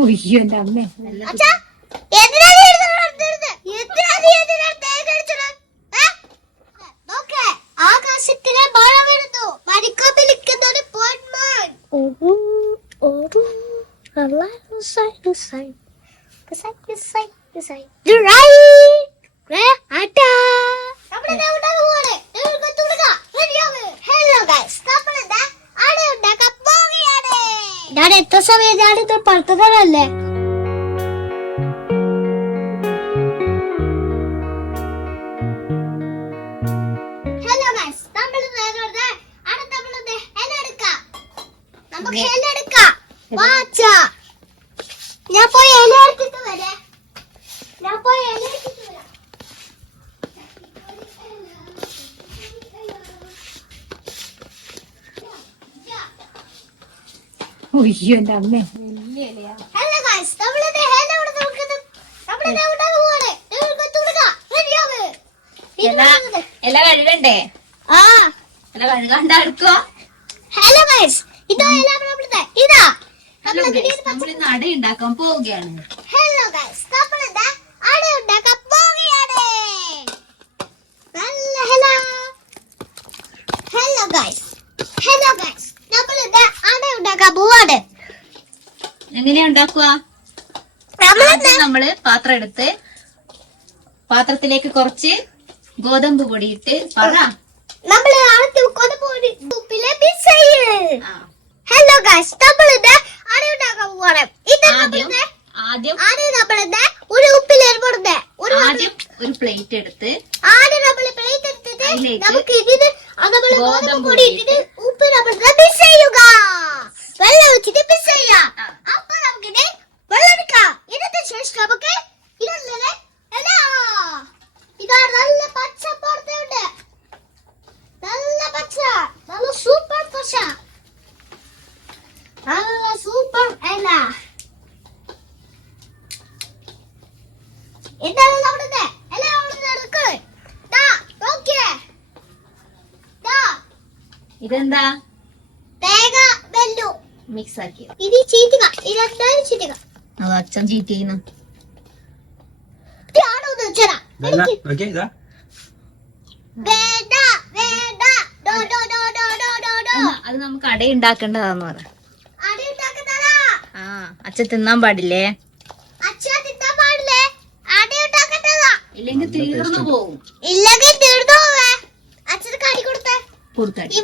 ഒയ്യോ എന്റെ അമ്മേ. ആകാശത്തിലെ മഴ വരുന്നു. മരിക്കോപ്പിലിരിക്കുന്നൊരു പൊന്മാൻ. ഞാൻ എത്ര സമയം ഞാനിത് പഠിത്തതല്ലേ. ഹലോ ഗൈസ്, നമ്മൾ നമുക്ക് ഇല എടുക്കാം. ഞാൻ പോയി ഇല എടുത്തിട്ട് വരാം. ഒയ്യോ എന്റെ അമ്മേ. ഹലോ ഗൈസ്, നമ്മളിത് ഇല ഇവിടെ നോക്കുന്നത്. നമ്മളിത് എവിടെ പോവാണ്? ഇല കഴുകണ്ടേ? ഇല കഴുകാണ്ട് എടുക്കുക. ഹലോ ഗൈസ്, ഇതാ ഇതാ നമ്മളിന്ന് അട ഉണ്ടാക്കാൻ പോവുകയാണ്. ഹലോ ഗൈസ്, നമ്മളിത് അട ഉണ്ടാക്കാൻ പോവുകയാണ്. ഹലോ ഗൈസ്, നമ്മളിത് അട ഉണ്ടാക്കാൻ പോവാണ്. എങ്ങനെയാ ഉണ്ടാക്കുക? നമ്മള് പാത്രം എടുത്ത് പാത്രത്തിലേക്ക് കുറച്ച് ഗോതമ്പ് പൊടി ഇട്ട് നമ്മള് ഹലോ ഗൈസ്, നമ്മളിത് അട ഉണ്ടാക്കാൻ പോവാണ്. ആദ്യം ഒരു ഉപ്പിലേർപ്പെടുന്നത് ആദ്യം ഒരു പ്ലേറ്റ് എടുത്ത് നമുക്ക് ഇതിന് ഗോതമ്പ് പൊടി ഇട്ടിട്ട് ഉപ്പ് നമ്മൾ മിക്സ് ചെയ്യുക. വെള്ളം ഒഴിച്ചിട്ട് മിക്സ് ചെയ്യാം. അപ്പൊ നമുക്കിത് വെള്ളം എടുക്കാം. ഇതിന് ശേഷം നമുക്ക് ഇതല്ലേ ഇതാ നല്ല പച്ച പുറത്തുണ്ട്. നല്ല പച്ച, നല്ല സൂപ്പർ പച്ച, നല്ല സൂപ്പർ ഇല. എന്താണ് നമ്മുടെ ഇല എടുക്ക്. ഇതെന്താ? തേങ്ങ വെല്ലു മിക്സ് ആക്കി. ഇത് ചീറ്റുക. ഇതെന്തായാലും ചീറ്റുക. അത് അച്ഛൻ ചീറ്റ് ചെയ്യുന്നു. അത് നമുക്ക് അട ഉണ്ടാക്കേണ്ടതാന്ന് പറ. അച്ഛൻ തിന്നാൻ പാടില്ലേ? ഇല്ലെങ്കിൽ തീർന്നു പോവും. അച്ഛന് കടി കൊടുത്തേ. കൊടുത്തടി.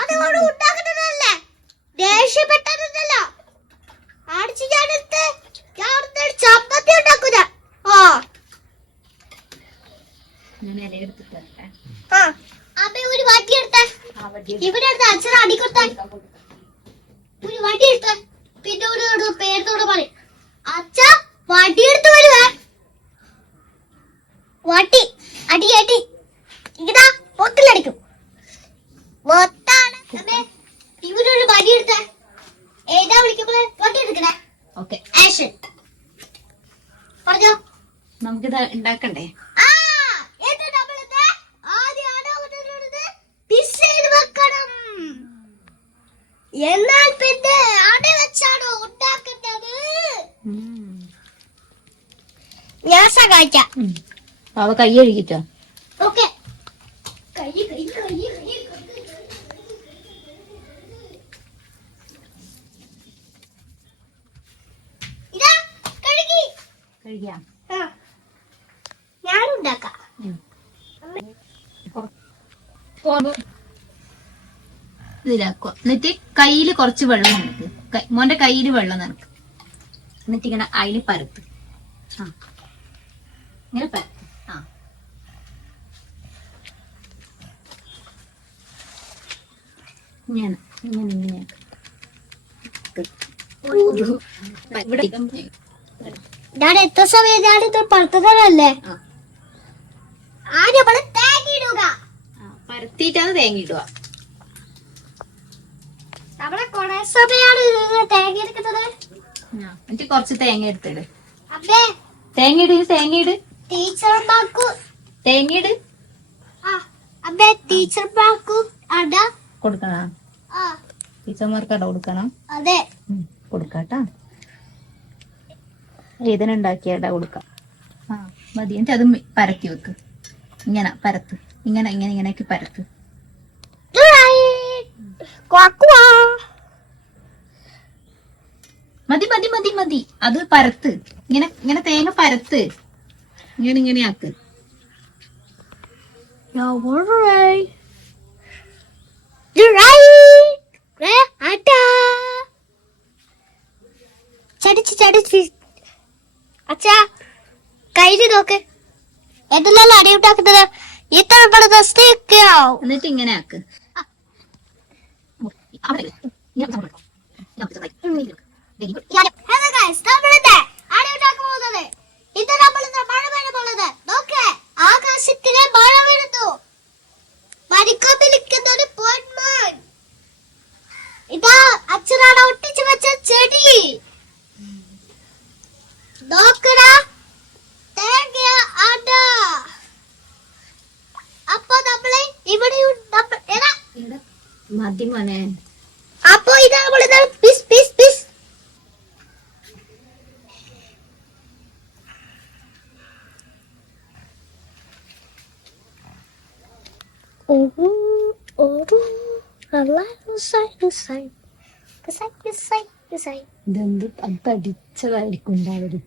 അതോട് ഉണ്ടാക്കുന്നതല്ലേ, ദേഷ്യപ്പെട്ടതല്ല. അടിച്ച് ഞാനെടുത്ത് ചമ്മന്തി ഉണ്ടാക്കുക. അപ്പൊ ഒരു വടി എടുത്തേ. ഇവിടെ എടുത്ത് അച്ഛനെ അടി കൊടുത്തേ. ഒരു വടി എടുത്തേ. പിന്നെ ഒരു പേരത്തോട് പറയും, അച്ഛ വടി എടുത്ത് വരുവേ. വടി അടി കേട്ടി ഇതാ പൊട്ടിലടിക്കും. ഇവരൊരു വടി എടുത്തേ. ഏതാ വിളിക്കുമ്പോഴേ വടി എടുക്കണേ. ഓക്കെ, ആക്ഷൻ പറഞ്ഞോ. നമുക്കിത് ഉണ്ടാക്കണ്ടേ? എന്നാൽ പിന്നെ അട വെച്ചാണോ ഉണ്ടാക്കേണ്ടത്? ഞാൻ സഹായിക്കാം. അവ കൈ കഴുകിട്ടോ. ഓക്കെ. ഇതാ കഴിക്കാം. ഞാനുണ്ടാക്കാം. ഇതിലാക്കുക. എന്നിട്ട് കയ്യില് കുറച്ച് വെള്ളം നിനക്ക്. മോന്റെ കയ്യില് വെള്ളം നിനക്ക്. എന്നിട്ട് ഇങ്ങനെ അതില് പരത്ത്. ഇങ്ങനെ പരത്ത്. ഇങ്ങനെ ഞാൻ എത്ര സമയം ഞാനിത് പഴുത്തതല്ലേ. ആദ്യം തേങ്ങ ഇടുക. പരത്തിയിട്ടാണ് തേങ്ങ ഇടുക. നമ്മളെ കൊറേ സമയാണ് തേങ്ങ എടുക്കുന്നത്. എന്നിട്ട് കുറച്ച് തേങ്ങ എടുത്തിട്. അപ്പേ തേങ്ങയിട് ടീച്ചർ ബാക്കു തേങ്ങയിട് അബേ ടീച്ചർ ബാക്കു അട കൊടുക്കണ ആ ടീച്ചർമാർക്ക് അട കൊടുക്കണം. അതെ കൊടുക്കാട്ടാ. ഏതിനുണ്ടാക്കിയ അട കൊടുക്കാം. ആ മതി. എന്നിട്ട് അത് പരത്തി വെക്ക്. ഇങ്ങനെ പരത്ത്. ഇങ്ങനെയൊക്കെ പരത്ത്. മതി. അത് പരത്ത്. ഇങ്ങനെ തേങ്ങ പരത്ത്. ഇങ്ങനെ ആക്ക്. ചടിച്ച് അച്ഛാ കയ്യില് നോക്ക് എന്തെല്ലാം അടിയുണ്ടാക്കുന്നത് ഇത്ര പെടുന്ന സ്റ്റിക്കോ. എന്നിട്ട് ഇങ്ങനെ ആക്ക്. ആകാശത്തിലെ മഴ വരുന്നു. മരിക്കൊന്നിരിക്കുന്നൊരു പൊന്മാൻ. ഇതാ അച്ഛനാണ് ഒട്ടിച്ചു വെച്ച ചെടി. നോക്കടാ തേങ്ങ അട. അപ്പൊ നമ്മളെ ഇവിടെ മതി മോനെ. അപ്പൊ ഇതാ നമ്മളിതാ പിസ് പിസ് പിസ്. ഇതെന്ത് തടിച്ചതായിരിക്കും ഉണ്ടാവല്.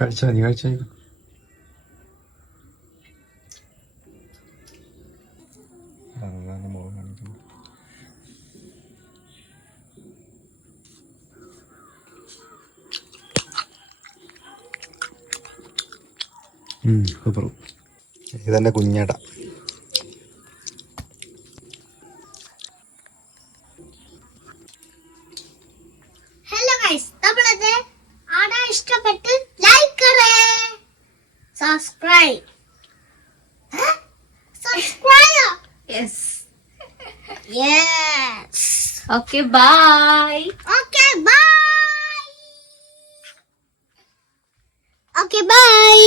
കഴിച്ചാ നീ കഴിച്ചാ സൂപ്പർ. ഇതെന്റെ കുഞ്ഞട. ഹലോ ഗൈസ്, നമ്മളത് ആട ഇഷ്ടപ്പെട്ട് ലൈക്ക് കറേ, subscribe yes. Yes. Okay bye. Okay bye. Okay by.